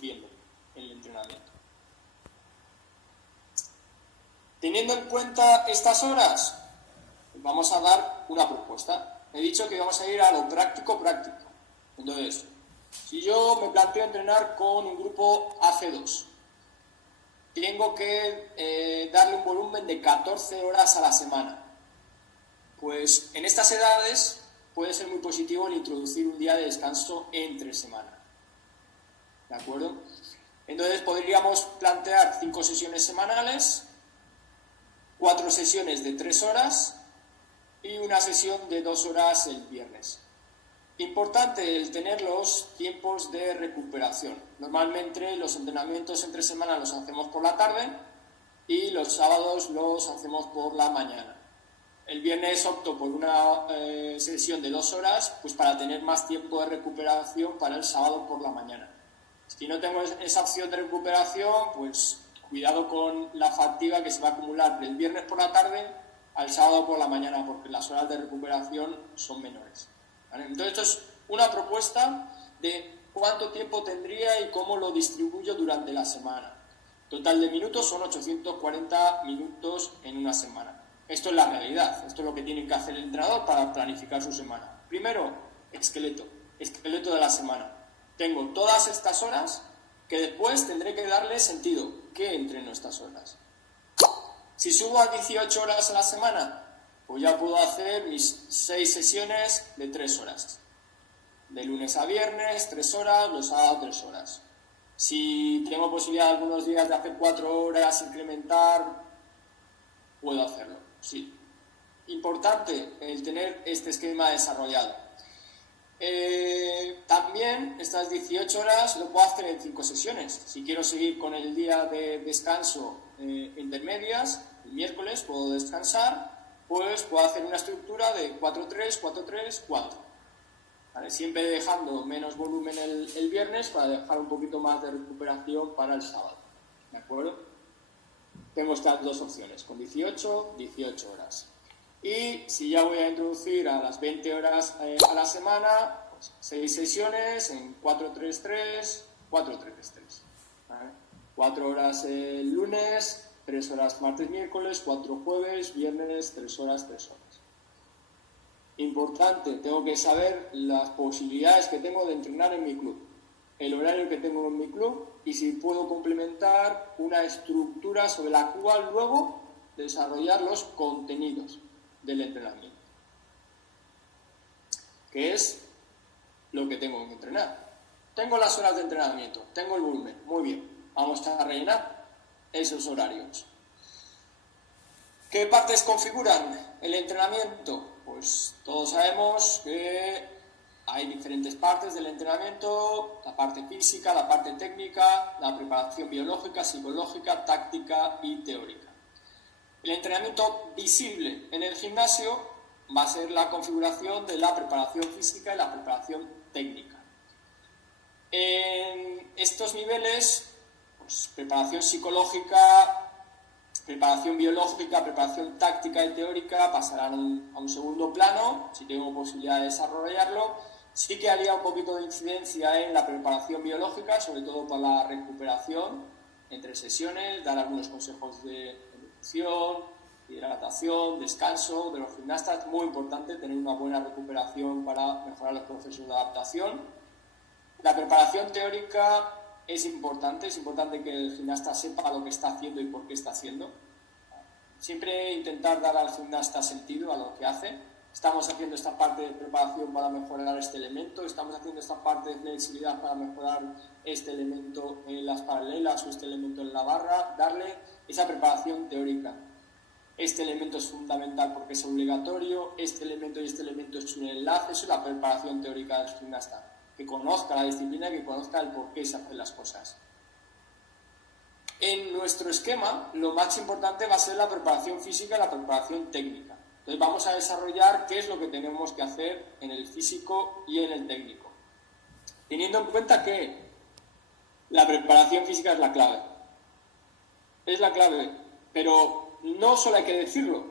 sufriendo en el entrenamiento. Teniendo en cuenta estas horas, vamos a dar una propuesta. He dicho que vamos a ir a lo práctico. Entonces, si yo me planteo entrenar con un grupo AC2, tengo que darle un volumen de 14 horas a la semana. Pues en estas edades puede ser muy positivo el introducir un día de descanso entre semana. ¿De acuerdo? Entonces podríamos plantear 5 sesiones semanales, 4 sesiones de 3 horas y una sesión de 2 horas el viernes. Importante el tener los tiempos de recuperación. Normalmente los entrenamientos entre semana los hacemos por la tarde y los sábados los hacemos por la mañana. El viernes opto por una sesión de 2 horas, pues para tener más tiempo de recuperación para el sábado por la mañana. Si no tengo esa opción de recuperación, pues cuidado con la fatiga que se va a acumular del viernes por la tarde al sábado por la mañana, porque las horas de recuperación son menores. ¿Vale? Entonces esto es una propuesta de cuánto tiempo tendría y cómo lo distribuyo durante la semana. Total de minutos son 840 minutos en una semana. Esto es la realidad, esto es lo que tiene que hacer el entrenador para planificar su semana. Primero, esqueleto de la semana. Tengo todas estas horas que después tendré que darle sentido. ¿Qué entreno estas horas? Si subo a 18 horas a la semana, pues ya puedo hacer mis 6 sesiones de 3 horas. De lunes a viernes, 3 horas, los sábados 3 horas. Si tengo posibilidad algunos días de hacer 4 horas, incrementar, puedo hacerlo, sí. Importante el tener este esquema desarrollado. También estas 18 horas lo puedo hacer en 5 sesiones. Si quiero seguir con el día de descanso intermedias, el miércoles puedo descansar, pues puedo hacer una estructura de 4-3, 4-3, 4. ¿Vale? Siempre dejando menos volumen el viernes para dejar un poquito más de recuperación para el sábado. ¿De acuerdo? Tengo estas dos opciones, con 18 horas. Y si ya voy a introducir a las 20 horas a la semana, pues 6 sesiones en 4-3-3, 4-3-3. ¿Vale? 4 horas el lunes, 3 horas martes, miércoles, 4 jueves, viernes, 3 horas, 3 horas. Importante, tengo que saber las posibilidades que tengo de entrenar en mi club, el horario que tengo en mi club y si puedo complementar una estructura sobre la cual luego desarrollar los contenidos del entrenamiento, que es lo que tengo que entrenar. Tengo las horas de entrenamiento, tengo el volumen, muy bien, vamos a rellenar esos horarios. ¿Qué partes configuran el entrenamiento? Pues todos sabemos que hay diferentes partes del entrenamiento, la parte física, la parte técnica, la preparación biológica, psicológica, táctica y teórica. El entrenamiento visible en el gimnasio va a ser la configuración de la preparación física y la preparación técnica. En estos niveles, pues, preparación psicológica, preparación biológica, preparación táctica y teórica pasarán a un segundo plano, si tengo posibilidad de desarrollarlo. Sí que haría un poquito de incidencia en la preparación biológica, sobre todo para la recuperación entre sesiones, dar algunos consejos de nutrición, hidratación, descanso de los gimnastas. Muy importante tener una buena recuperación para mejorar los procesos de adaptación. La preparación teórica es importante que el gimnasta sepa lo que está haciendo y por qué está haciendo. Siempre intentar dar al gimnasta sentido a lo que hace. Estamos haciendo esta parte de preparación para mejorar este elemento, estamos haciendo esta parte de flexibilidad para mejorar este elemento en las paralelas o este elemento en la barra, darle esa preparación teórica. Este elemento es fundamental porque es obligatorio, este elemento y este elemento es un enlace, eso es la preparación teórica del gimnasta. Que conozca la disciplina y que conozca el por qué se hacen las cosas. En nuestro esquema, lo más importante va a ser la preparación física y la preparación técnica. Entonces vamos a desarrollar qué es lo que tenemos que hacer en el físico y en el técnico. Teniendo en cuenta que la preparación física es la clave. Es la clave, pero no solo hay que decirlo,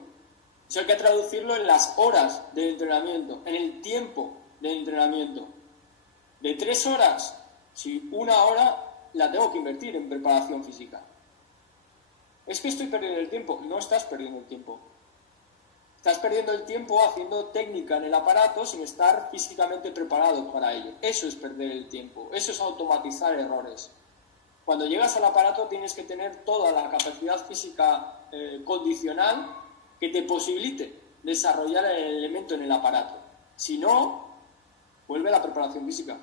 sino hay que traducirlo en las horas de entrenamiento, en el tiempo de entrenamiento. De 3 horas, si 1 hora la tengo que invertir en preparación física. Es que estoy perdiendo el tiempo. No estás perdiendo el tiempo. Estás perdiendo el tiempo haciendo técnica en el aparato sin estar físicamente preparado para ello. Eso es perder el tiempo. Eso es automatizar errores. Cuando llegas al aparato tienes que tener toda la capacidad física condicional que te posibilite desarrollar el elemento en el aparato. Si no, vuelve la preparación física.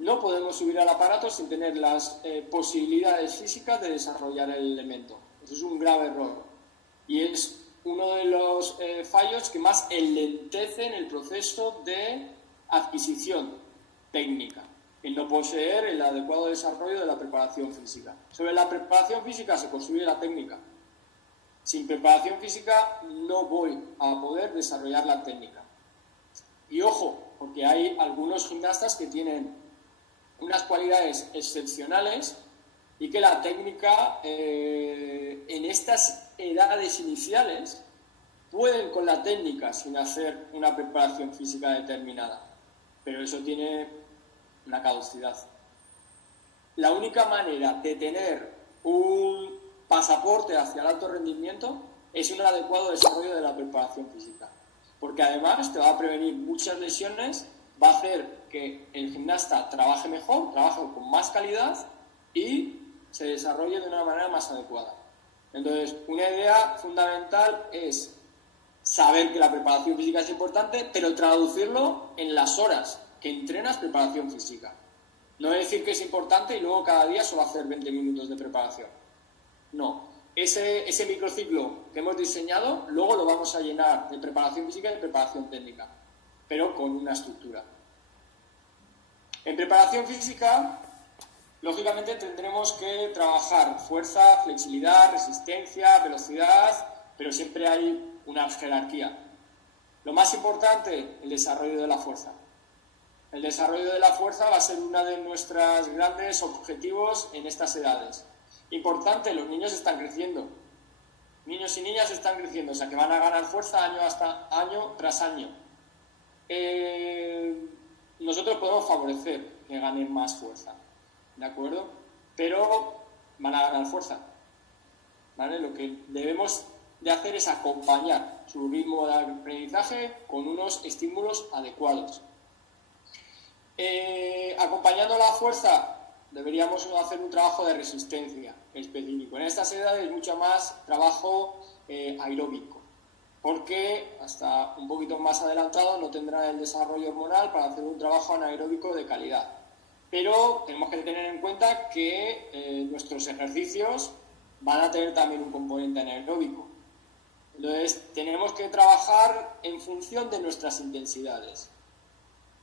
No podemos subir al aparato sin tener las posibilidades físicas de desarrollar el elemento. Eso es un grave error. Y es uno de los fallos que más enlentecen el proceso de adquisición técnica, el no poseer el adecuado desarrollo de la preparación física. Sobre la preparación física se construye la técnica. Sin preparación física no voy a poder desarrollar la técnica. Y ojo, porque hay algunos gimnastas que tienen unas cualidades excepcionales y que la técnica en estas edades iniciales pueden con la técnica sin hacer una preparación física determinada, pero eso tiene una caducidad. La única manera de tener un pasaporte hacia el alto rendimiento es un adecuado desarrollo de la preparación física, porque además te va a prevenir muchas lesiones, va a hacer que el gimnasta trabaje mejor, trabaje con más calidad y se desarrolle de una manera más adecuada. Entonces, una idea fundamental es saber que la preparación física es importante, pero traducirlo en las horas que entrenas preparación física. No decir que es importante y luego cada día solo hacer 20 minutos de preparación. No. Ese microciclo que hemos diseñado, luego lo vamos a llenar de preparación física y de preparación técnica, pero con una estructura. En preparación física, lógicamente tendremos que trabajar fuerza, flexibilidad, resistencia, velocidad, pero siempre hay una jerarquía. Lo más importante, el desarrollo de la fuerza. El desarrollo de la fuerza va a ser uno de nuestros grandes objetivos en estas edades. Importante, los niños están creciendo. Niños y niñas están creciendo, o sea que van a ganar fuerza año tras año. Nosotros podemos favorecer que ganen más fuerza, ¿de acuerdo? Pero van a ganar fuerza, ¿vale? Lo que debemos de hacer es acompañar su ritmo de aprendizaje con unos estímulos adecuados. Acompañando la fuerza, deberíamos hacer un trabajo de resistencia específico. En estas edades mucho más trabajo aeróbico, porque hasta un poquito más adelantado no tendrán el desarrollo hormonal para hacer un trabajo anaeróbico de calidad. Pero tenemos que tener en cuenta que nuestros ejercicios van a tener también un componente anaeróbico. Entonces, tenemos que trabajar en función de nuestras intensidades.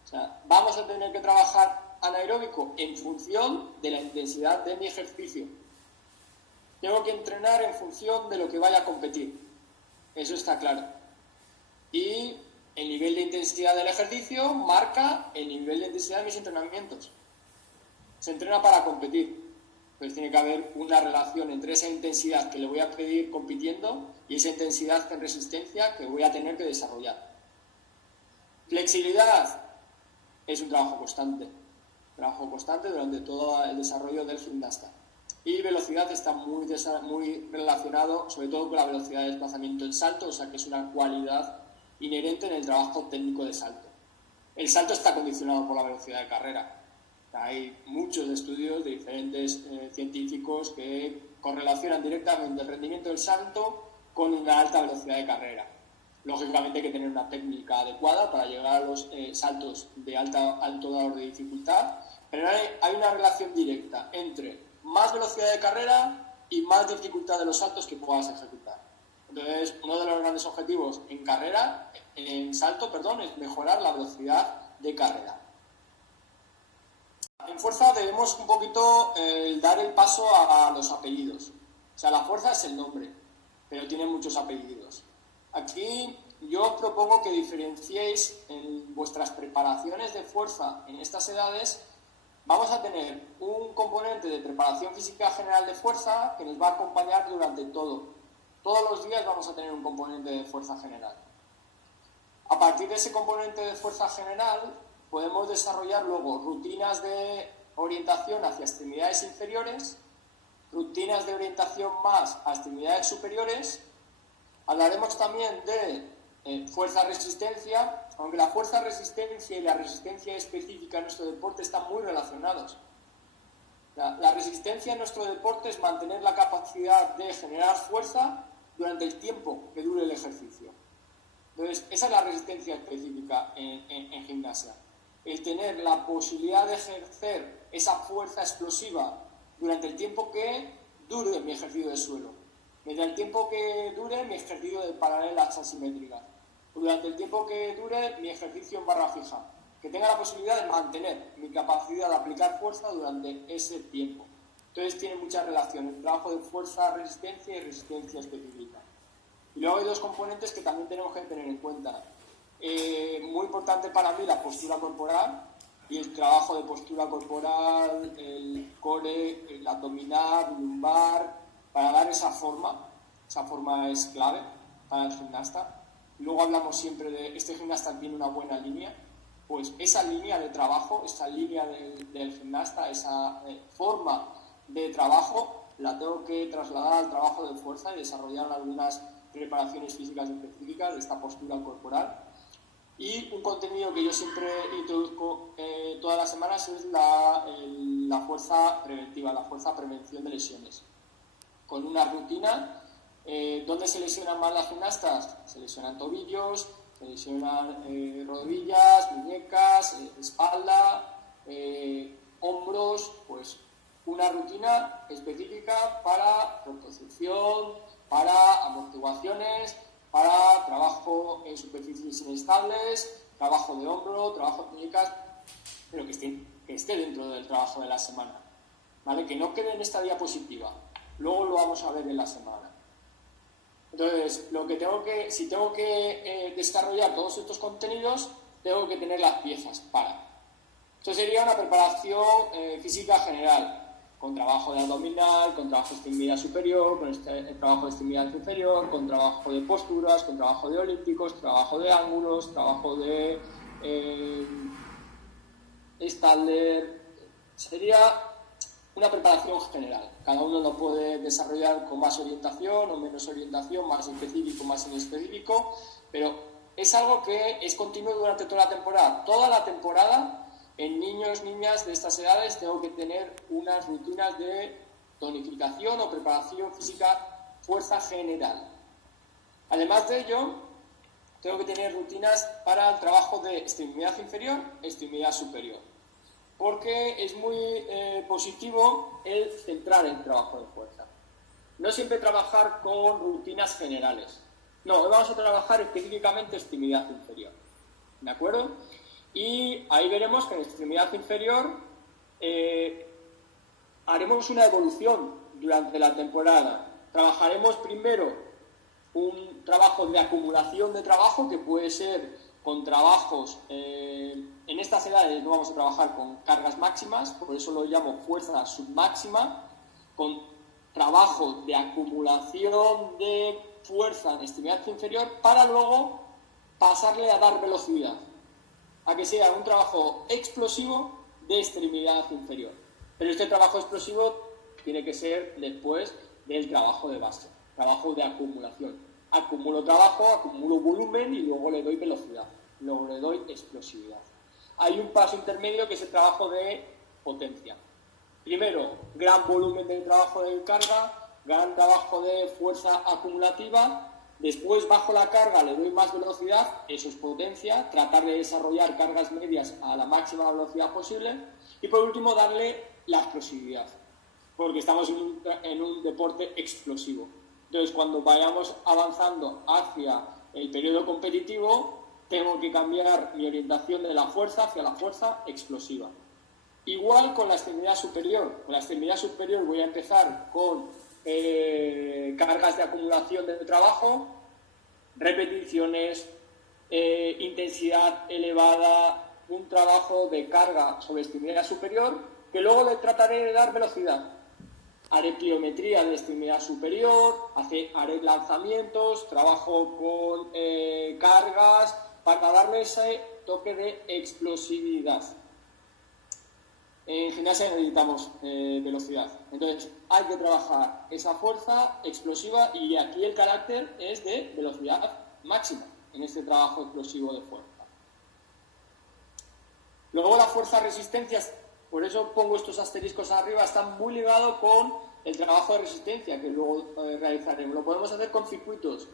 O sea, vamos a tener que trabajar anaeróbico en función de la intensidad de mi ejercicio. Tengo que entrenar en función de lo que vaya a competir. Eso está claro. Y el nivel de intensidad del ejercicio marca el nivel de intensidad de mis entrenamientos. Se entrena para competir. Pues tiene que haber una relación entre esa intensidad que le voy a pedir compitiendo y esa intensidad en resistencia que voy a tener que desarrollar. Flexibilidad es un trabajo constante durante todo el desarrollo del gimnasta. Y velocidad está muy relacionado, sobre todo con la velocidad de desplazamiento en salto, o sea que es una cualidad inherente en el trabajo técnico de salto. El salto está condicionado por la velocidad de carrera. Hay muchos estudios de diferentes científicos que correlacionan directamente el rendimiento del salto con una alta velocidad de carrera. Lógicamente hay que tener una técnica adecuada para llegar a los saltos de alto grado de dificultad, pero hay una relación directa entre más velocidad de carrera y más dificultad de los saltos que puedas ejecutar. Entonces, uno de los grandes objetivos en salto, es mejorar la velocidad de carrera. En fuerza debemos un poquito dar el paso a los apellidos. O sea, la fuerza es el nombre, pero tiene muchos apellidos. Aquí yo os propongo que diferenciéis en vuestras preparaciones de fuerza en estas edades. Vamos a tener un componente de preparación física general de fuerza que nos va a acompañar durante todo. Todos los días vamos a tener un componente de fuerza general. A partir de ese componente de fuerza general podemos desarrollar luego rutinas de orientación hacia extremidades inferiores, rutinas de orientación más a extremidades superiores. Hablaremos también de fuerza-resistencia, aunque la fuerza-resistencia y la resistencia específica en nuestro deporte están muy relacionados. La resistencia en nuestro deporte es mantener la capacidad de generar fuerza durante el tiempo que dure el ejercicio. Entonces, esa es la resistencia específica en gimnasia. El tener la posibilidad de ejercer esa fuerza explosiva durante el tiempo que dure mi ejercicio de suelo, mediante el tiempo que dure mi ejercicio de paralelas asimétricas, o durante el tiempo que dure mi ejercicio en barra fija, que tenga la posibilidad de mantener mi capacidad de aplicar fuerza durante ese tiempo. Entonces tiene mucha relación el trabajo de fuerza, resistencia y resistencia específica. Y luego hay dos componentes que también tenemos que tener en cuenta. Muy importante para mí la postura corporal y el trabajo de postura corporal, el core, el abdominal, el lumbar, para dar esa forma. Esa forma es clave para el gimnasta. Luego hablamos siempre de este gimnasta tiene una buena línea. Pues esa línea de trabajo, esa línea del gimnasta, esa forma de trabajo, la tengo que trasladar al trabajo de fuerza y desarrollar algunas preparaciones físicas específicas de esta postura corporal. Y un contenido que yo siempre introduzco todas las semanas es la fuerza preventiva, la fuerza prevención de lesiones. Con una rutina, ¿dónde se lesionan más las gimnastas? Se lesionan tobillos, se lesionan rodillas, muñecas, espalda, hombros. Pues una rutina específica para propiocepción, para amortiguaciones, para trabajo en superficies inestables, trabajo de hombro, trabajo de muñecas, pero que esté dentro del trabajo de la semana, ¿vale? Que no quede en esta diapositiva, luego lo vamos a ver en la semana. Entonces, si tengo que desarrollar todos estos contenidos, tengo que tener las piezas para. Esto sería una preparación física general, con trabajo de abdominal, con trabajo de extremidad superior, con trabajo de extremidad inferior, con trabajo de posturas, con trabajo de olímpicos, trabajo de ángulos, trabajo de Stadler. Sería una preparación general. Cada uno lo puede desarrollar con más orientación o menos orientación, más específico, más inespecífico, pero es algo que es continuo durante toda la temporada. Toda la temporada, en niños, niñas de estas edades, tengo que tener unas rutinas de tonificación o preparación física, fuerza general. Además de ello, tengo que tener rutinas para el trabajo de extremidad inferior, extremidad superior, porque es muy positivo el centrar el trabajo de fuerza. No siempre trabajar con rutinas generales. No, hoy vamos a trabajar específicamente extremidad inferior. ¿De acuerdo? Y ahí veremos que en extremidad inferior haremos una evolución durante la temporada. Trabajaremos primero un trabajo de acumulación de trabajo, que puede ser con trabajos, en estas edades no vamos a trabajar con cargas máximas, por eso lo llamo fuerza submáxima, con trabajo de acumulación de fuerza en extremidad inferior, para luego pasarle a dar velocidad, a que sea un trabajo explosivo de extremidad inferior. Pero este trabajo explosivo tiene que ser después del trabajo de base, trabajo de acumulación. Acumulo trabajo, acumulo volumen y luego le doy velocidad, luego le doy explosividad. Hay un paso intermedio que es el trabajo de potencia. Primero, gran volumen de trabajo de carga, gran trabajo de fuerza acumulativa. Después bajo la carga, le doy más velocidad, eso es potencia, tratar de desarrollar cargas medias a la máxima velocidad posible. Y por último, darle la explosividad, porque estamos en un deporte explosivo. Entonces, cuando vayamos avanzando hacia el periodo competitivo, tengo que cambiar mi orientación de la fuerza hacia la fuerza explosiva. Igual con la extremidad superior. Con la extremidad superior voy a empezar con cargas de acumulación de trabajo, repeticiones, intensidad elevada, un trabajo de carga sobre extremidad superior, que luego le trataré de dar velocidad. Haré pliometría de extremidad superior, haré lanzamientos, trabajo con cargas, para darle ese toque de explosividad. En gimnasia necesitamos velocidad. Entonces hay que trabajar esa fuerza explosiva y aquí el carácter es de velocidad máxima en este trabajo explosivo de fuerza. Luego la fuerza-resistencia, por eso pongo estos asteriscos arriba, están muy ligados con el trabajo de resistencia que luego realizaremos. Lo podemos hacer con circuitos,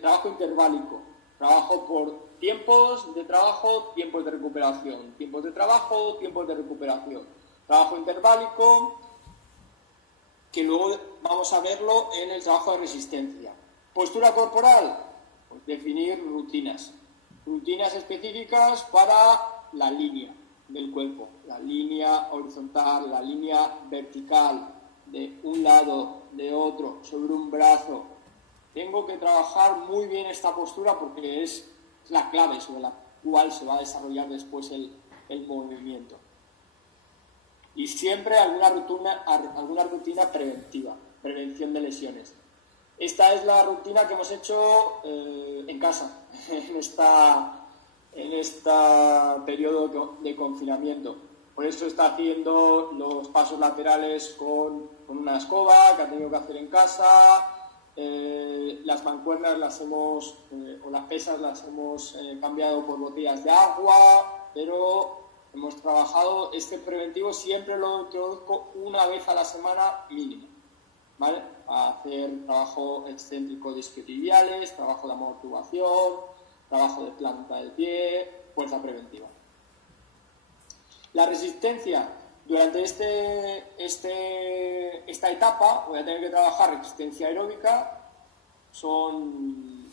trabajo interválico, trabajo por tiempos de trabajo, tiempos de recuperación, tiempos de trabajo, tiempos de recuperación, trabajo interválico, que luego vamos a verlo en el trabajo de resistencia. Postura corporal, pues definir rutinas específicas para la línea del cuerpo, la línea horizontal, la línea vertical, de un lado, de otro, sobre un brazo. Tengo que trabajar muy bien esta postura porque es la clave sobre la cual se va a desarrollar después el movimiento. Y siempre alguna rutina preventiva, prevención de lesiones. Esta es la rutina que hemos hecho en casa, en este periodo de confinamiento. Por eso está haciendo los pasos laterales con una escoba que ha tenido que hacer en casa. Las mancuernas o las pesas las hemos cambiado por botellas de agua, pero hemos trabajado este preventivo, siempre lo introduzco una vez a la semana mínimo, ¿vale? A hacer trabajo excéntrico de isquiotibiales, trabajo de amortiguación, trabajo de planta del pie, fuerza preventiva. La resistencia, durante esta etapa voy a tener que trabajar resistencia aeróbica, son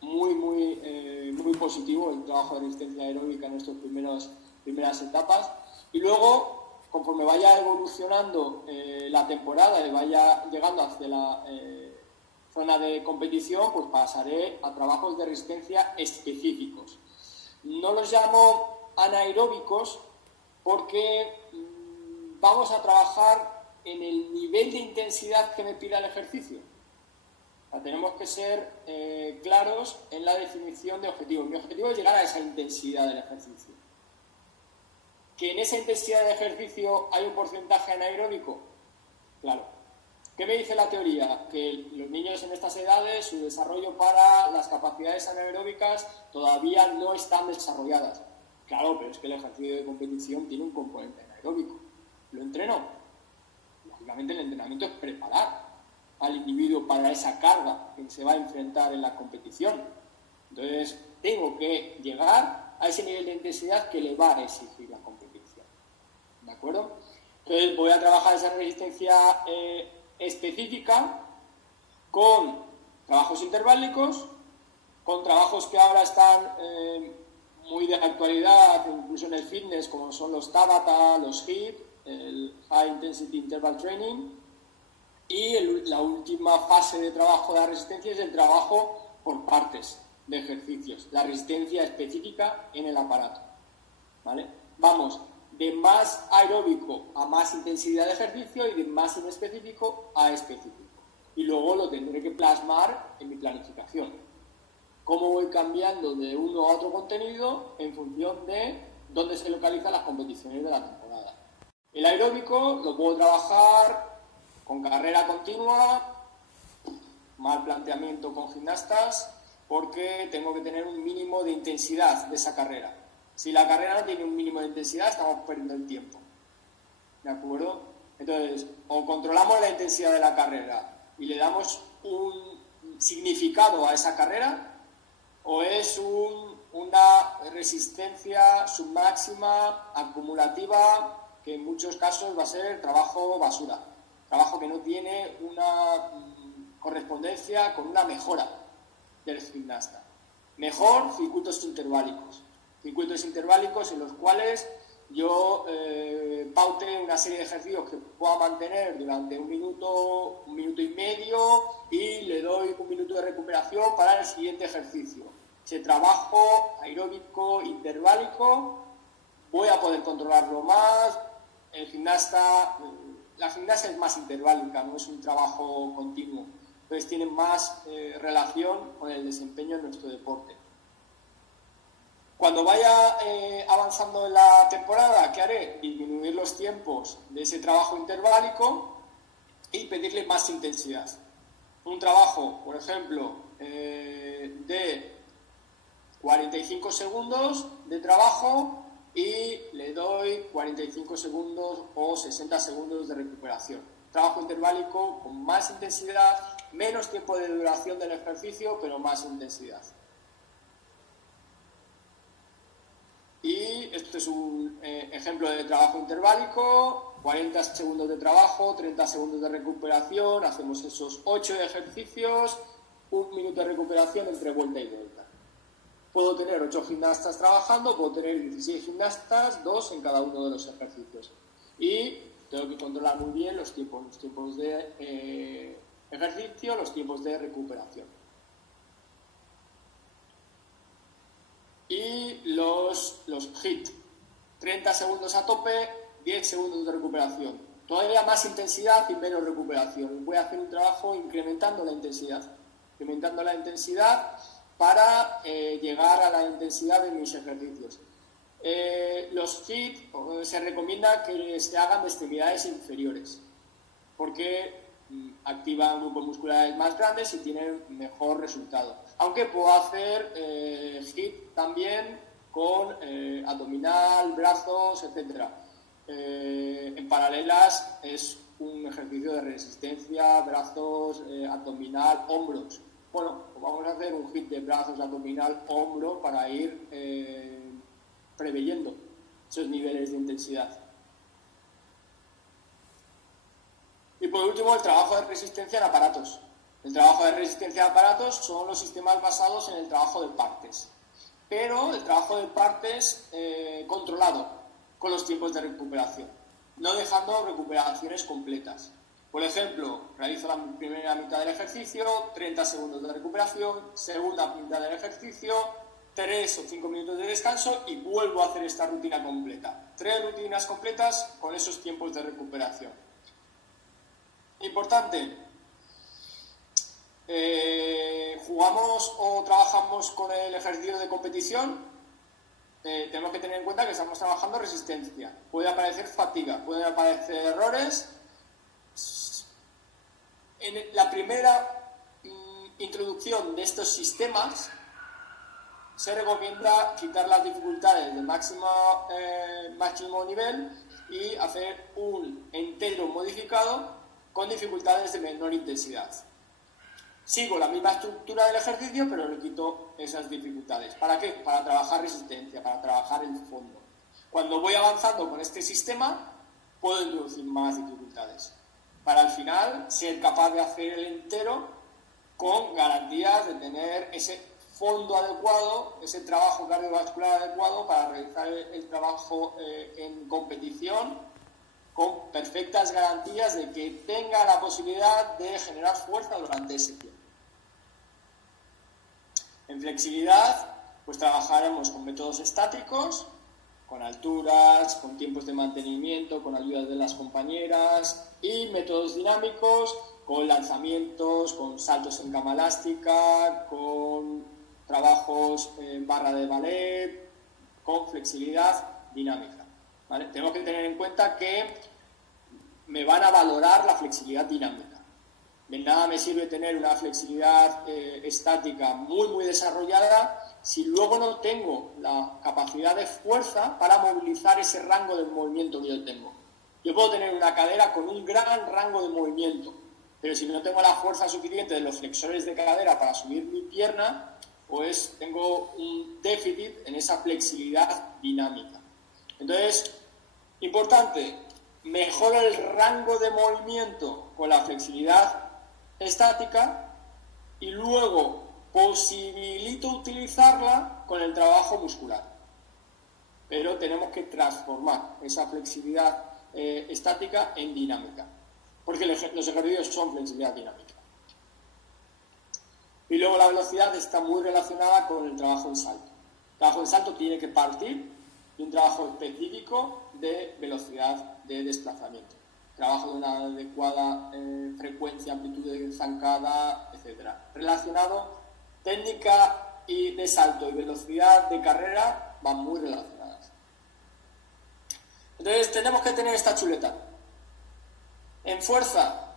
muy positivo el trabajo de resistencia aeróbica en estas primeras etapas, y luego conforme vaya evolucionando la temporada y vaya llegando hacia la zona de competición, pues pasaré a trabajos de resistencia específicos. No los llamo anaeróbicos porque vamos a trabajar en el nivel de intensidad que me pida el ejercicio. O sea, tenemos que ser claros en la definición de objetivo. Mi objetivo es llegar a esa intensidad del ejercicio. ¿Que en esa intensidad de ejercicio hay un porcentaje anaeróbico? Claro. ¿Qué me dice la teoría? Que los niños en estas edades, su desarrollo para las capacidades anaeróbicas todavía no están desarrolladas. Claro, pero es que el ejercicio de competición tiene un componente anaeróbico. ¿Lo entreno? Lógicamente el entrenamiento es preparar al individuo para esa carga que se va a enfrentar en la competición. Entonces, tengo que llegar a ese nivel de intensidad que le va a exigir la competición. ¿De acuerdo? Entonces, voy a trabajar esa resistencia específica con trabajos interválicos, con trabajos que ahora están muy de actualidad, incluso en el fitness, como son los Tabata, los HIIT, el High Intensity Interval Training, y la última fase de trabajo de la resistencia es el trabajo por partes de ejercicios, la resistencia específica en el aparato, ¿vale? Vamos de más aeróbico a más intensidad de ejercicio y de más inespecífico a específico. Y luego lo tendré que plasmar en mi planificación. Cómo voy cambiando de uno a otro contenido en función de dónde se localizan las competiciones de la temporada. El aeróbico lo puedo trabajar con carrera continua, mal planteamiento con gimnastas, porque tengo que tener un mínimo de intensidad de esa carrera. Si la carrera no tiene un mínimo de intensidad, estamos perdiendo el tiempo. ¿De acuerdo? Entonces, o controlamos la intensidad de la carrera y le damos un significado a esa carrera, o es una resistencia submáxima, acumulativa, que en muchos casos va a ser trabajo basura. Trabajo que no tiene una correspondencia con una mejora del gimnasta. Mejor circuitos interválicos. Circuitos interválicos en los cuales yo paute una serie de ejercicios que pueda mantener durante un minuto y medio y le doy un minuto de recuperación para el siguiente ejercicio. Ese trabajo aeróbico interválico voy a poder controlarlo más. La gimnasia es más interválica, no es un trabajo continuo. Entonces tiene más relación con el desempeño en nuestro deporte. Cuando vaya avanzando en la temporada, ¿qué haré? Disminuir los tiempos de ese trabajo interválico y pedirle más intensidad. Un trabajo, por ejemplo, de 45 segundos de trabajo y le doy 45 segundos o 60 segundos de recuperación. Trabajo interválico con más intensidad, menos tiempo de duración del ejercicio, pero más intensidad. Y esto es un ejemplo de trabajo interválico, 40 segundos de trabajo, 30 segundos de recuperación, hacemos esos 8 ejercicios, 1 minuto de recuperación entre vuelta y vuelta. Puedo tener 8 gimnastas trabajando, puedo tener 16 gimnastas, 2 en cada uno de los ejercicios. Y tengo que controlar muy bien los tiempos de ejercicio, los tiempos de recuperación. Y los HIIT, 30 segundos a tope, 10 segundos de recuperación. Todavía más intensidad y menos recuperación. Voy a hacer un trabajo incrementando la intensidad para llegar a la intensidad de mis ejercicios. Los HIIT se recomienda que se hagan de extremidades inferiores, porque activan grupos musculares más grandes y tienen mejor resultado. Aunque puedo hacer HIIT también con abdominal, brazos, etc. En paralelas es un ejercicio de resistencia, brazos, abdominal, hombros. Bueno, pues vamos a hacer un HIIT de brazos, abdominal, hombro para ir preveyendo esos niveles de intensidad. Y por último, el trabajo de resistencia en aparatos. El trabajo de resistencia en aparatos son los sistemas basados en el trabajo de partes. Pero el trabajo de partes controlado con los tiempos de recuperación, no dejando recuperaciones completas. Por ejemplo, realizo la primera mitad del ejercicio, 30 segundos de recuperación, segunda mitad del ejercicio, 3 o 5 minutos de descanso y vuelvo a hacer esta rutina completa. 3 rutinas completas con esos tiempos de recuperación. Importante, jugamos o trabajamos con el ejercicio de competición, tenemos que tener en cuenta que estamos trabajando resistencia. Puede aparecer fatiga, pueden aparecer errores. En la primera introducción de estos sistemas se recomienda quitar las dificultades del máximo nivel y hacer un entero modificado con dificultades de menor intensidad. Sigo la misma estructura del ejercicio, pero le quito esas dificultades. ¿Para qué? Para trabajar resistencia, para trabajar el fondo. Cuando voy avanzando con este sistema, puedo introducir más dificultades. Para al final ser capaz de hacer el entero con garantías de tener ese fondo adecuado, ese trabajo cardiovascular adecuado para realizar el trabajo en competición, con perfectas garantías de que tenga la posibilidad de generar fuerza durante ese tiempo. En flexibilidad, pues trabajaremos con métodos estáticos, con alturas, con tiempos de mantenimiento, con ayudas de las compañeras, y métodos dinámicos, con lanzamientos, con saltos en cama elástica, con trabajos en barra de ballet, con flexibilidad dinámica. ¿Vale? Tenemos que tener en cuenta que me van a valorar la flexibilidad dinámica. De nada me sirve tener una flexibilidad estática muy desarrollada si luego no tengo la capacidad de fuerza para movilizar ese rango de movimiento que yo tengo. Yo puedo tener una cadera con un gran rango de movimiento, pero si no tengo la fuerza suficiente de los flexores de cadera para subir mi pierna, pues tengo un déficit en esa flexibilidad dinámica. Entonces, importante, mejoro el rango de movimiento con la flexibilidad estática y luego posibilito utilizarla con el trabajo muscular. Pero tenemos que transformar esa flexibilidad estática en dinámica, porque los ejercicios son flexibilidad dinámica. Y luego la velocidad está muy relacionada con el trabajo en salto. El trabajo en salto tiene que partir de un trabajo específico de velocidad de desplazamiento. Trabajo de una adecuada frecuencia, amplitud de zancada, etc. Relacionado técnica de salto y velocidad de carrera van muy relacionadas. Entonces tenemos que tener esta chuleta. En fuerza,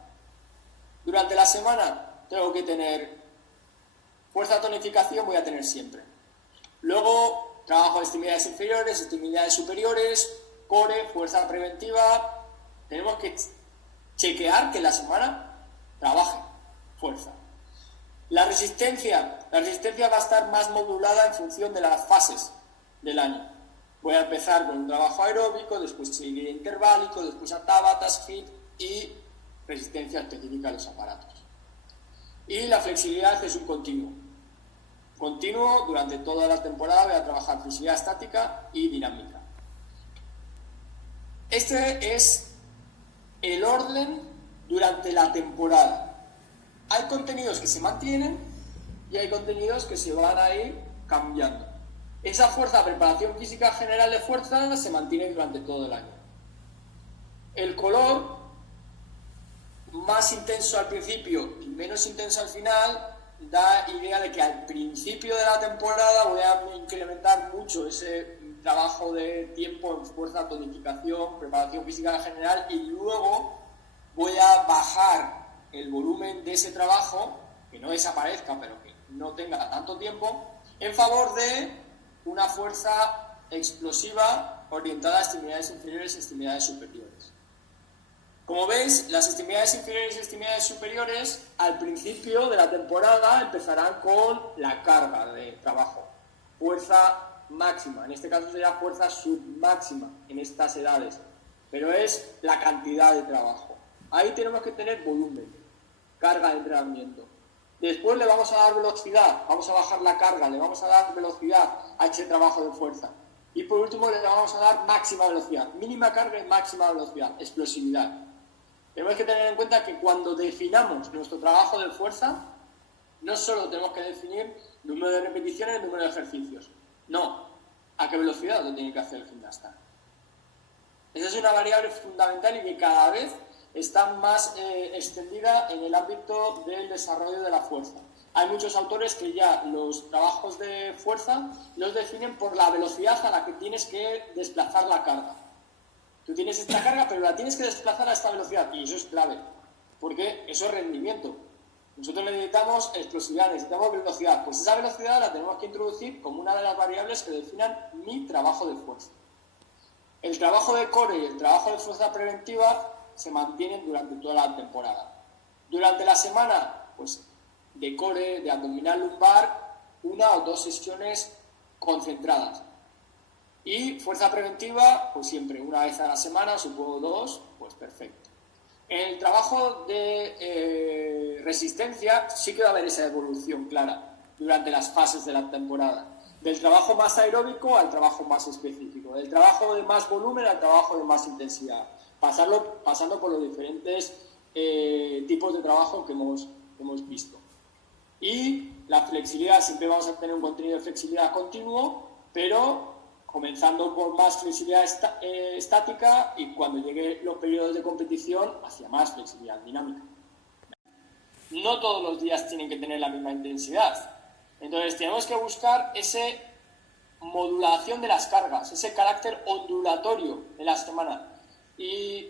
durante la semana tengo que tener fuerza, tonificación, voy a tener siempre. Luego trabajo de extremidades inferiores, extremidades superiores, core, fuerza preventiva. Tenemos que chequear que la semana trabaje fuerza. La resistencia va a estar más modulada en función de las fases del año. Voy a empezar con un trabajo aeróbico, después seguiré interválico, después a Tabatas, HIIT y resistencia específica de los aparatos. Y la flexibilidad es un continuo durante toda la temporada. Voy a trabajar flexibilidad estática y dinámica. Este es el orden durante la temporada. Hay contenidos que se mantienen y hay contenidos que se van a ir cambiando. Esa fuerza, preparación física general de fuerza, se mantiene durante todo el año. El color, más intenso al principio y menos intenso al final, da idea de que al principio de la temporada voy a incrementar mucho ese trabajo de tiempo en fuerza, tonificación, preparación física general, y luego voy a bajar el volumen de ese trabajo, que no desaparezca, pero que no tenga tanto tiempo, en favor de una fuerza explosiva orientada a extremidades inferiores y extremidades superiores. Como veis, las extremidades inferiores y extremidades superiores al principio de la temporada empezarán con la carga de trabajo, fuerza máxima, en este caso sería fuerza submáxima en estas edades, pero es la cantidad de trabajo. Ahí tenemos que tener volumen, carga de entrenamiento. Después le vamos a dar velocidad, vamos a bajar la carga, le vamos a dar velocidad a ese trabajo de fuerza. Y por último le vamos a dar máxima velocidad, mínima carga y máxima velocidad, explosividad. Tenemos que tener en cuenta que cuando definamos nuestro trabajo de fuerza, no solo tenemos que definir número de repeticiones y número de ejercicios. No, a qué velocidad lo tiene que hacer el gimnasta. Esa es una variable fundamental y que cada vez está más extendida en el ámbito del desarrollo de la fuerza. Hay muchos autores que ya los trabajos de fuerza los definen por la velocidad a la que tienes que desplazar la carga. Tú tienes esta carga, pero la tienes que desplazar a esta velocidad, y eso es clave, porque eso es rendimiento. Nosotros necesitamos explosividad, necesitamos velocidad. Pues esa velocidad la tenemos que introducir como una de las variables que definan mi trabajo de fuerza. El trabajo de core y el trabajo de fuerza preventiva se mantienen durante toda la temporada. Durante la semana, pues de core, de abdominal lumbar, 1 o 2 sesiones concentradas. Y fuerza preventiva, pues siempre una vez a la semana, supongo 2, pues perfecto. En el trabajo de resistencia sí que va a haber esa evolución clara durante las fases de la temporada. Del trabajo más aeróbico al trabajo más específico. Del trabajo de más volumen al trabajo de más intensidad. Pasando por los diferentes tipos de trabajo que hemos visto. Y la flexibilidad, siempre vamos a tener un contenido de flexibilidad continuo, pero comenzando por más flexibilidad estática y cuando lleguen los periodos de competición hacia más flexibilidad dinámica. No todos los días tienen que tener la misma intensidad. Entonces tenemos que buscar esa modulación de las cargas, ese carácter ondulatorio de la semana. Y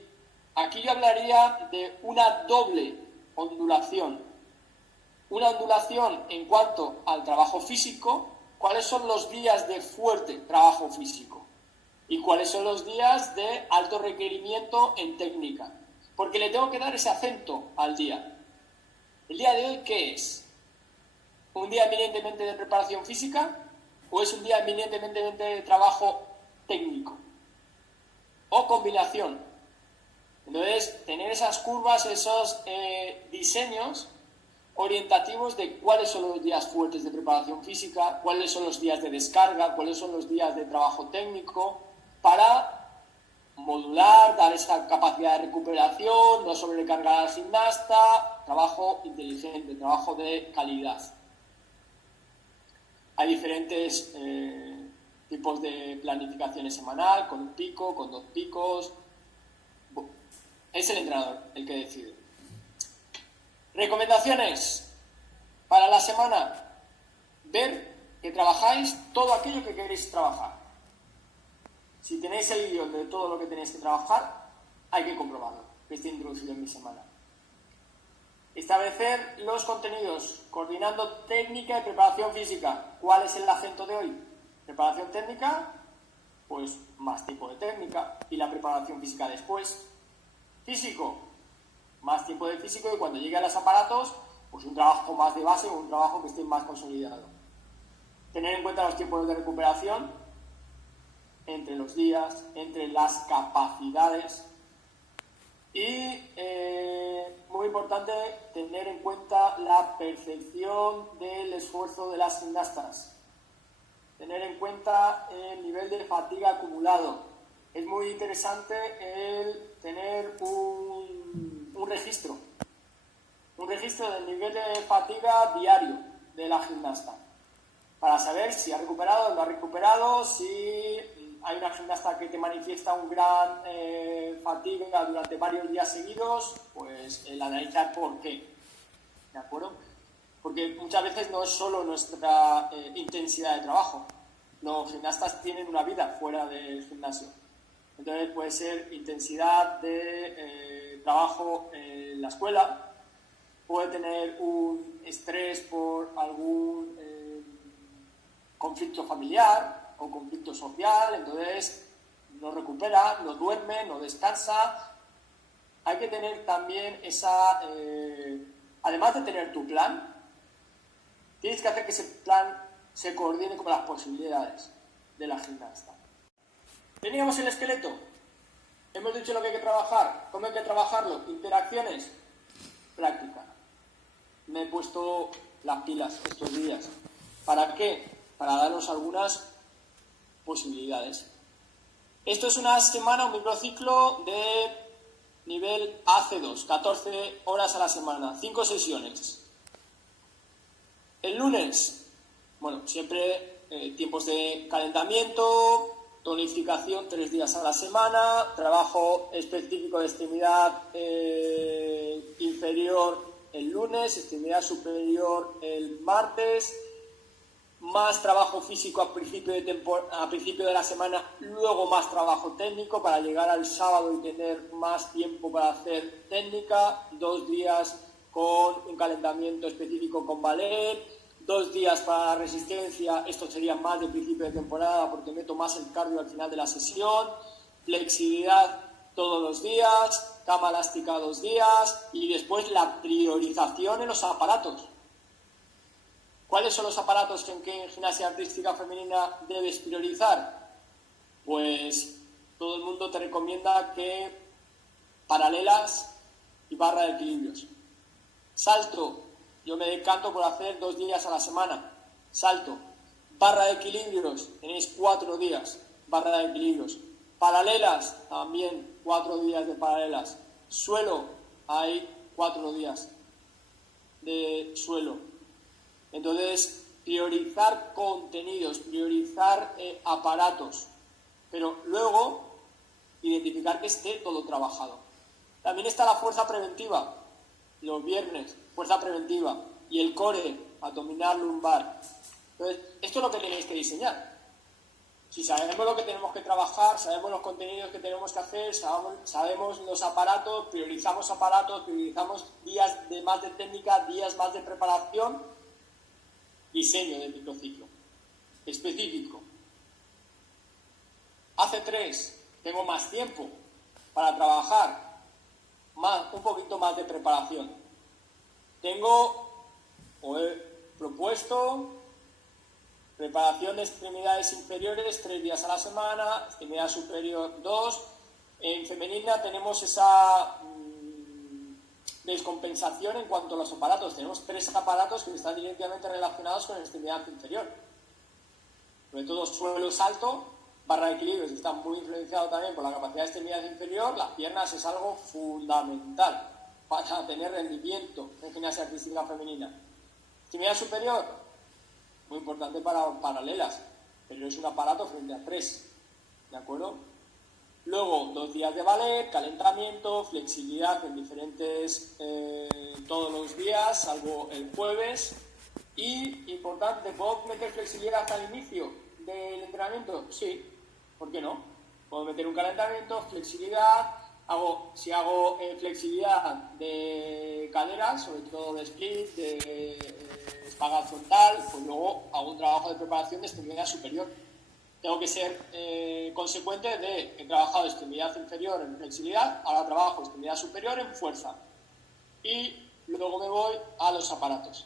aquí yo hablaría de una doble ondulación. Una ondulación en cuanto al trabajo físico. ¿Cuáles son los días de fuerte trabajo físico? ¿Y cuáles son los días de alto requerimiento en técnica? Porque le tengo que dar ese acento al día. ¿El día de hoy qué es? ¿Un día eminentemente de preparación física? ¿O es un día eminentemente de trabajo técnico? ¿O combinación? Entonces, tener esas curvas, esos diseños orientativos de cuáles son los días fuertes de preparación física, cuáles son los días de descarga, cuáles son los días de trabajo técnico, para modular, dar esa capacidad de recuperación, no sobrecargar al gimnasta, trabajo inteligente, trabajo de calidad. Hay diferentes tipos de planificaciones semanal, con un pico, con 2 picos. Es el entrenador el que decide. Recomendaciones para la semana. Ver que trabajáis todo aquello que queréis trabajar. Si tenéis el guión de todo lo que tenéis que trabajar, hay que comprobarlo, que esté introducido en mi semana. Establecer los contenidos, coordinando técnica y preparación física. ¿Cuál es el acento de hoy? Preparación técnica, pues más tiempo de técnica, y la preparación física después. Físico, más tiempo de físico, y cuando llegue a los aparatos, pues un trabajo más de base o un trabajo que esté más consolidado. Tener en cuenta los tiempos de recuperación entre los días, entre las capacidades, y muy importante tener en cuenta la percepción del esfuerzo de las gimnastas, tener en cuenta el nivel de fatiga acumulado. Es muy interesante el tener un registro del nivel de fatiga diario de la gimnasta, para saber si ha recuperado o no ha recuperado, si hay una gimnasta que te manifiesta un gran fatiga durante varios días seguidos, pues el analizar por qué, ¿de acuerdo? Porque muchas veces no es solo nuestra intensidad de trabajo, los gimnastas tienen una vida fuera del gimnasio, entonces puede ser intensidad de trabajo en la escuela, puede tener un estrés por algún conflicto familiar o conflicto social, entonces no recupera, no duerme, no descansa. Hay que tener también esa, además de tener tu plan, tienes que hacer que ese plan se coordine con las posibilidades de la gimnasta. Teníamos el esqueleto, hemos dicho lo que hay que trabajar, cómo hay que trabajarlo, interacciones, práctica. Me he puesto las pilas estos días. ¿Para qué? Para daros algunas posibilidades. Esto es una semana, un microciclo de nivel AC2, 14 horas a la semana, 5 sesiones. El lunes, bueno, siempre tiempos de calentamiento, tonificación 3 días a la semana, trabajo específico de extremidad inferior el lunes, extremidad superior el martes, más trabajo físico a principio de la semana, luego más trabajo técnico para llegar al sábado y tener más tiempo para hacer técnica, 2 días con un calentamiento específico con ballet, 2 días para resistencia, esto sería más de principio de temporada porque meto más el cardio al final de la sesión, flexibilidad todos los días, cama elástica 2 días y después la priorización en los aparatos. ¿Cuáles son los aparatos en que en gimnasia artística femenina debes priorizar? Pues todo el mundo te recomienda que paralelas y barra de equilibrios. Salto, yo me decanto por hacer 2 días a la semana. Salto. Barra de equilibrios, tenéis 4 días, barra de equilibrios. Paralelas, también 4 días de paralelas. Suelo, hay 4 días de suelo. Entonces, priorizar contenidos, priorizar aparatos, pero luego identificar que esté todo trabajado. También está la fuerza preventiva, los viernes, fuerza preventiva, y el core, abdominal, lumbar. Entonces, esto es lo que tenéis que diseñar. Si sabemos lo que tenemos que trabajar, sabemos los contenidos que tenemos que hacer, sabemos los aparatos, priorizamos días más de técnica, días más de preparación, diseño del microciclo específico. Hace 3, tengo más tiempo para trabajar, un poquito más de preparación. He propuesto preparación de extremidades inferiores 3 días a la semana, extremidad superior 2. En femenina tenemos esa descompensación en cuanto a los aparatos. Tenemos 3 aparatos que están directamente relacionados con la extremidad inferior. Sobre todo suelo, salto, barra de equilibrios, está muy influenciado también por la capacidad de extremidad inferior. Las piernas es algo fundamental para tener rendimiento en gimnasia artística femenina. Extremidad superior, muy importante para paralelas, pero es un aparato frente a 3, ¿de acuerdo? Luego, 2 días de ballet, calentamiento, flexibilidad en diferentes, todos los días, salvo el jueves. Y, importante, ¿puedo meter flexibilidad al inicio del entrenamiento? Sí, ¿por qué no? Puedo meter un calentamiento, flexibilidad, si hago flexibilidad de caderas, sobre todo de split, de espalda frontal, pues luego hago un trabajo de preparación de extremidad superior. Tengo que ser consecuente de he trabajado extremidad inferior en flexibilidad, ahora trabajo extremidad superior en fuerza. Y luego me voy a los aparatos.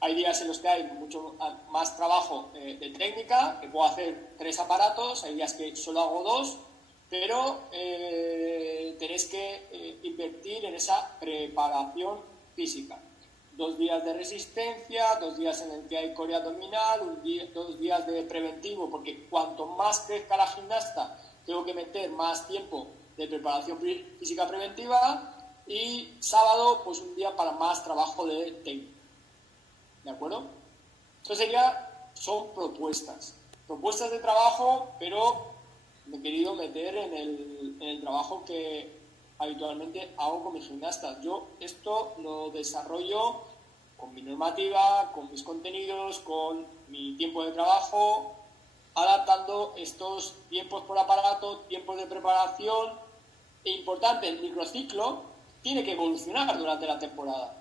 Hay días en los que hay mucho más trabajo de técnica, que puedo hacer 3 aparatos, hay días que solo hago 2, pero tenéis que invertir en esa preparación física. 2 días de resistencia, 2 días en el que hay core abdominal, 2 días de preventivo, porque cuanto más crezca la gimnasta, tengo que meter más tiempo de preparación física preventiva, y sábado, pues un día para más trabajo de técnica. ¿De acuerdo? Esto son propuestas de trabajo, pero me he querido meter en el trabajo que habitualmente hago con mis gimnastas. Yo esto lo desarrollo con mi normativa, con mis contenidos, con mi tiempo de trabajo, adaptando estos tiempos por aparato, tiempos de preparación. E importante, el microciclo tiene que evolucionar durante la temporada.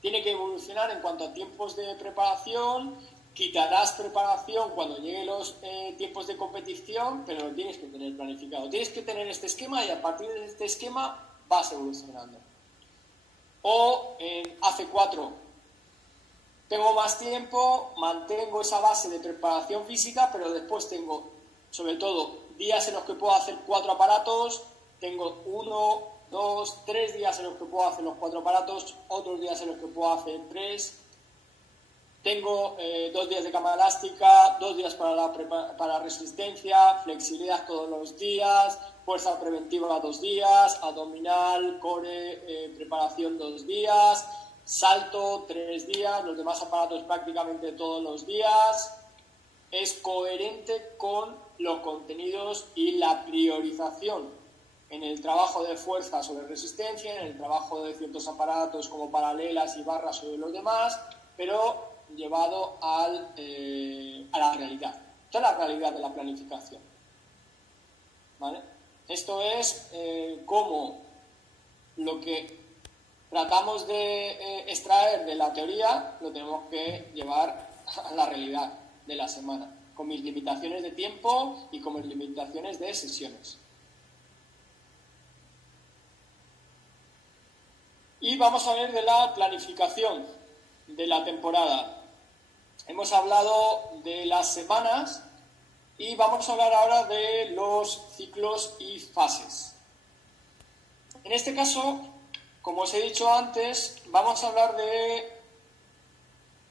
Tiene que evolucionar en cuanto a tiempos de preparación. Quitarás preparación cuando lleguen los tiempos de competición, pero lo tienes que tener planificado. Tienes que tener este esquema y a partir de este esquema vas evolucionando. O en AC4 tengo más tiempo, mantengo esa base de preparación física, pero después tengo, sobre todo, días en los que puedo hacer 4 aparatos, tengo 1, 2, 3 días en los que puedo hacer los 4 aparatos, otros días en los que puedo hacer 3. Tengo 2 días de cama elástica, 2 días para resistencia, flexibilidad todos los días, fuerza preventiva 2 días, abdominal, core, preparación 2 días, salto 3 días, los demás aparatos prácticamente todos los días. Es coherente con los contenidos y la priorización en el trabajo de fuerza sobre resistencia, en el trabajo de ciertos aparatos como paralelas y barras sobre los demás, pero llevado a la realidad. Esta es la realidad de la planificación. ¿Vale? Esto es cómo lo que tratamos de extraer de la teoría lo tenemos que llevar a la realidad de la semana, con mis limitaciones de tiempo y con mis limitaciones de sesiones. Y vamos a ver de la planificación de la temporada. Hemos hablado de las semanas y vamos a hablar ahora de los ciclos y fases. En este caso, como os he dicho antes, vamos a hablar de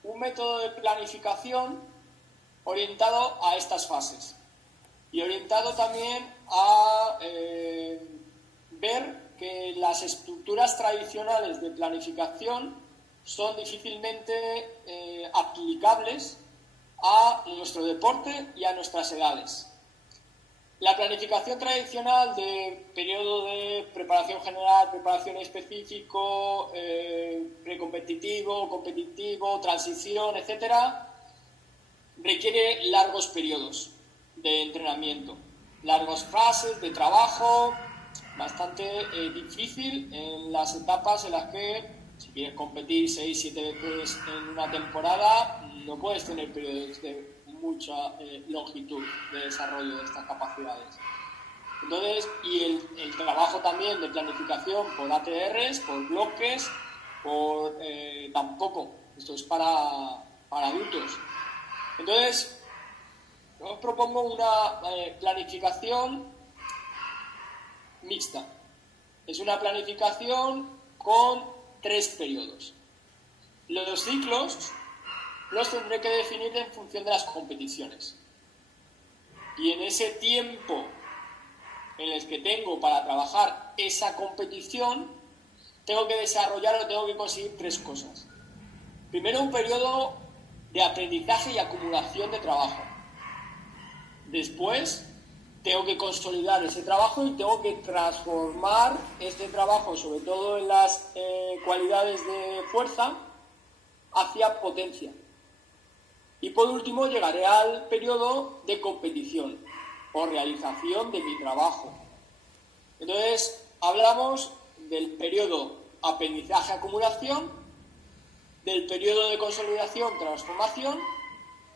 un método de planificación orientado a estas fases y orientado también a ver que las estructuras tradicionales de planificación son difícilmente aplicables a nuestro deporte y a nuestras edades. La planificación tradicional de periodo de preparación general, preparación específico, precompetitivo, competitivo, transición, etcétera, requiere largos periodos de entrenamiento, largas fases de trabajo, bastante difícil en las etapas en las que si quieres competir 6-7 veces en una temporada, no puedes tener periodos de mucha longitud de desarrollo de estas capacidades. Entonces, y el trabajo también de planificación por ATRs, por bloques, tampoco. Esto es para adultos. Entonces, os propongo una planificación mixta. Es una planificación con 3 periodos. Los ciclos los tendré que definir en función de las competiciones. Y en ese tiempo en el que tengo para trabajar esa competición, tengo que desarrollar o tengo que conseguir 3 cosas. Primero, un periodo de aprendizaje y acumulación de trabajo. Después, tengo que consolidar ese trabajo y tengo que transformar este trabajo, sobre todo en las cualidades de fuerza, hacia potencia. Y por último llegaré al periodo de competición. o realización de mi trabajo. Entonces, hablamos del periodo aprendizaje-acumulación, del periodo de consolidación-transformación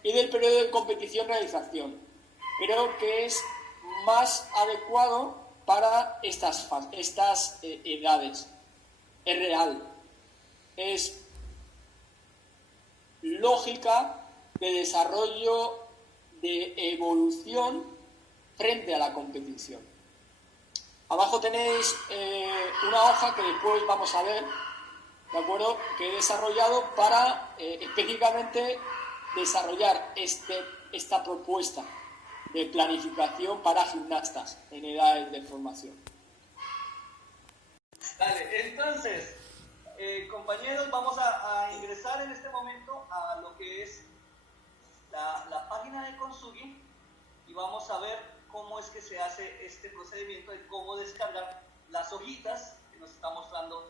y del periodo de competición-realización. Creo que es más adecuado para estas edades. Es real. Es lógica de desarrollo, de evolución frente a la competición. Abajo tenéis una hoja que después vamos a ver, ¿de acuerdo?, que he desarrollado para específicamente desarrollar esta propuesta de planificación para gimnastas en edades de formación. Dale, entonces, compañeros, vamos a ingresar en este momento a lo que es la página de Consugi y vamos a ver cómo es que se hace este procedimiento de cómo descargar las hojitas que nos está mostrando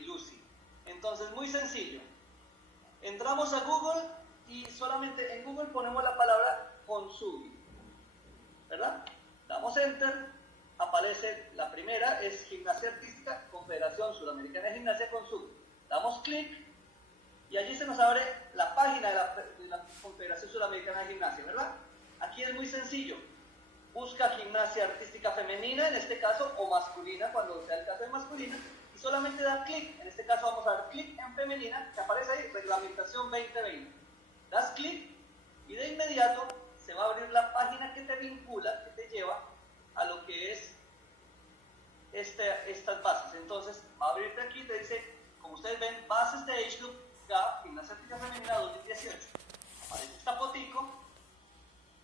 Lucy. Entonces, muy sencillo. Entramos a Google y solamente en Google ponemos la palabra Consugi, ¿verdad? Damos Enter, aparece la primera, es Gimnasia Artística, Confederación Suramericana de Gimnasia Consugi. Damos clic y allí se nos abre la página de la Confederación Suramericana de Gimnasia, ¿verdad? Aquí es muy sencillo. Busca gimnasia artística femenina, en este caso, o masculina, cuando sea el caso de masculina, y solamente da clic. En este caso vamos a dar clic en femenina, que aparece ahí, Reglamentación 2020. Das clic y de inmediato se va a abrir la página que te vincula, que te lleva a lo que es estas bases. Entonces, va a abrirte aquí, te dice, como ustedes ven, bases de Age Group, Gimnasia Artística Femenina 2018. Aparece esta fotico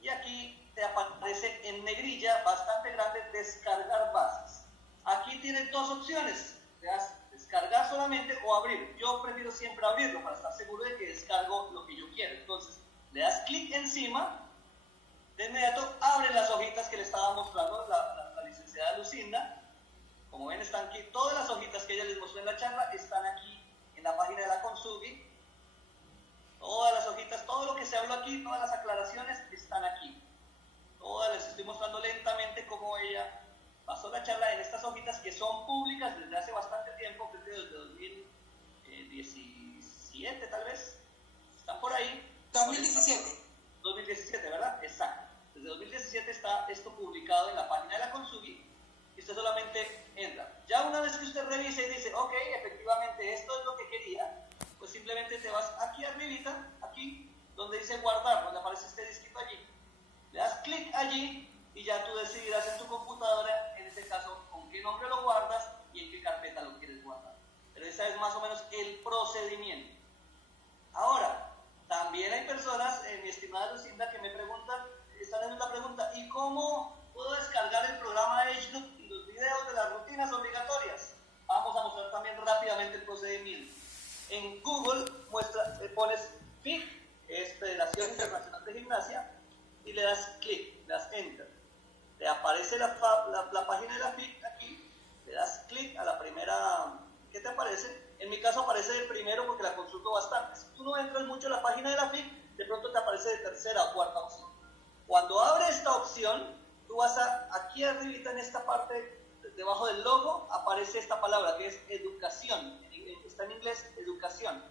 y aquí te aparece en negrilla, bastante grande, descargar bases. Aquí tienes dos opciones, le das descargar solamente o abrir. Yo prefiero siempre abrirlo para estar seguro de que descargo lo que yo quiero. Entonces, le das clic encima, de inmediato abre las hojitas que le estaba mostrando la licenciada Lucinda. Como ven, están aquí todas las hojitas que ella les mostró en la charla, están aquí en la página de la Consugi. Todas las hojitas, todo lo que se habló aquí, todas las aclaraciones están aquí. Todas les estoy mostrando lentamente cómo ella pasó la charla en estas hojitas que son públicas desde hace bastante tiempo, creo que desde 2017 tal vez. Están por ahí. 2017. 2017, ¿verdad? Exacto. Desde 2017 está esto publicado en la página de la Consugi y usted solamente entra. Ya una vez que usted revise y dice, ok, efectivamente esto es lo que quería, pues simplemente te vas aquí arribita, aquí, donde dice guardar, donde aparece este disquito allí. Le das clic allí y ya tú decidirás en tu computadora, en este caso, con qué nombre lo guardas y en qué carpeta lo quieres guardar. Pero ese es más o menos el procedimiento. Ahora, también hay personas, mi estimada Lucinda, que me preguntan, están haciendo la pregunta, ¿y cómo puedo descargar el programa de Age Group y los videos de las rutinas obligatorias? Vamos a mostrar también rápidamente el procedimiento. En Google pones FIG, que es Federación Internacional de Gimnasia, y le das clic, le das Enter. Te aparece la página de la FIG aquí, le das clic a la primera, ¿qué te aparece? En mi caso aparece de primero porque la consulto bastante. Si tú no entras mucho a la página de la FIG, de pronto te aparece de tercera o cuarta opción. Cuando abre esta opción, tú vas aquí arribita en esta parte, debajo del logo, aparece esta palabra que es educación. Está en inglés, educación.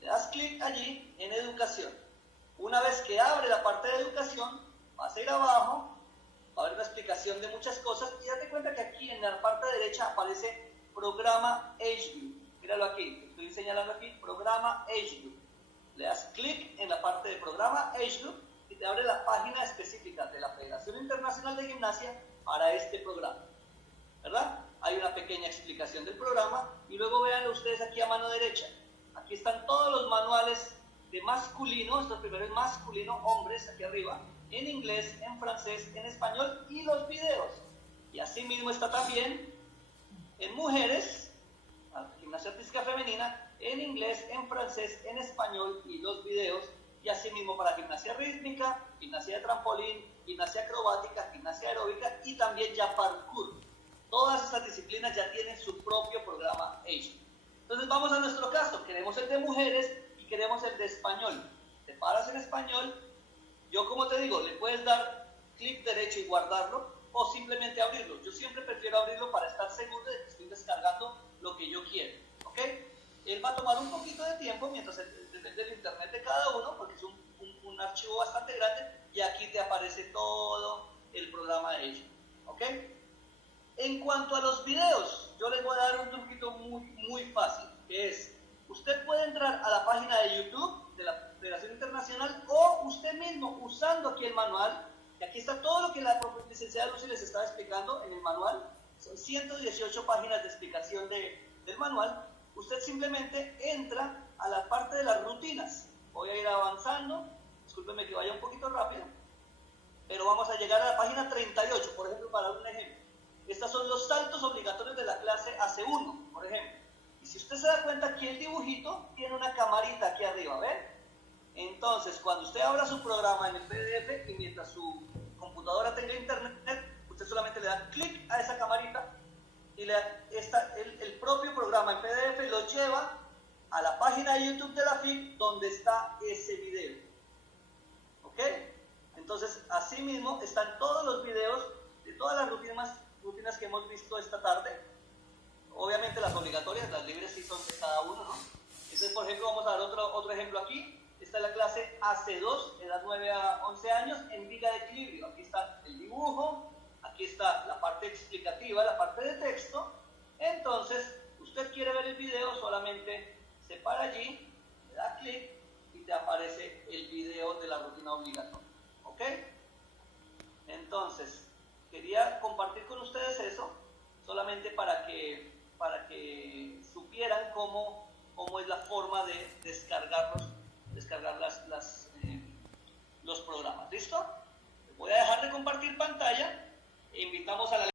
Le das clic allí en educación. Una vez que abre la parte de educación, vas a ir abajo, va a haber una explicación de muchas cosas y date cuenta que aquí en la parte derecha aparece programa Age Group. Míralo aquí, estoy señalando aquí, programa Age Group. Le das clic en la parte de programa Age Group y te abre la página específica de la Federación Internacional de Gimnasia para este programa, ¿verdad? Hay una pequeña explicación del programa y luego vean ustedes aquí a mano derecha. Aquí están todos los manuales de masculino, esto primero es masculino, hombres, aquí arriba, en inglés, en francés, en español y los videos. Y así mismo está también en mujeres, gimnasia artística femenina, en inglés, en francés, en español y los videos. Y así mismo para gimnasia rítmica, gimnasia de trampolín, gimnasia acrobática, gimnasia aeróbica y también ya parkour. Todas estas disciplinas ya tienen su propio programa Age. Entonces vamos a nuestro caso, queremos el de mujeres y queremos el de español. Te paras en español, yo como te digo, le puedes dar clic derecho y guardarlo, o simplemente abrirlo. Yo siempre prefiero abrirlo para estar seguro de que estoy descargando lo que yo quiero, ¿ok? Él va a tomar un poquito de tiempo mientras depende del internet de cada uno, porque es un archivo bastante grande, y aquí te aparece todo el programa de ello, ¿ok? En cuanto a los videos, yo les voy a dar un truquito muy fácil, que es, usted puede entrar a la página de YouTube de la Federación Internacional, o usted mismo, usando aquí el manual, y aquí está todo lo que la licenciada Lucy les estaba explicando en el manual, son 118 páginas de explicación del manual. Usted simplemente entra a la parte de las rutinas. Voy a ir avanzando, discúlpeme que vaya un poquito rápido, pero vamos a llegar a la página 38, por ejemplo, para dar un ejemplo. Estos son los saltos obligatorios de la clase AC1, por ejemplo. Y si usted se da cuenta, aquí el dibujito tiene una camarita aquí arriba, ¿ven? Entonces, cuando usted abra su programa en el PDF y mientras su computadora tenga internet, usted solamente le da clic a esa camarita y el propio programa en PDF lo lleva a la página de YouTube de la FIC donde está ese video. ¿Ok? Entonces, así mismo están todos los videos de todas las rutinas que hemos visto esta tarde. Obviamente las obligatorias, las libres sí son de cada uno, ¿no? Entonces, por ejemplo, vamos a dar otro ejemplo aquí. Esta es la clase AC2, edad 9 a 11 años, en viga de equilibrio. Aquí está el dibujo, aquí está la parte explicativa, la parte de texto. Entonces, usted quiere ver el video, solamente se para allí, le da clic y te aparece el video de la rutina obligatoria. ¿Ok? Entonces, quería compartir con ustedes eso, solamente para que supieran cómo es la forma de descargar los programas. ¿Listo? Voy a dejar de compartir pantalla e invitamos a la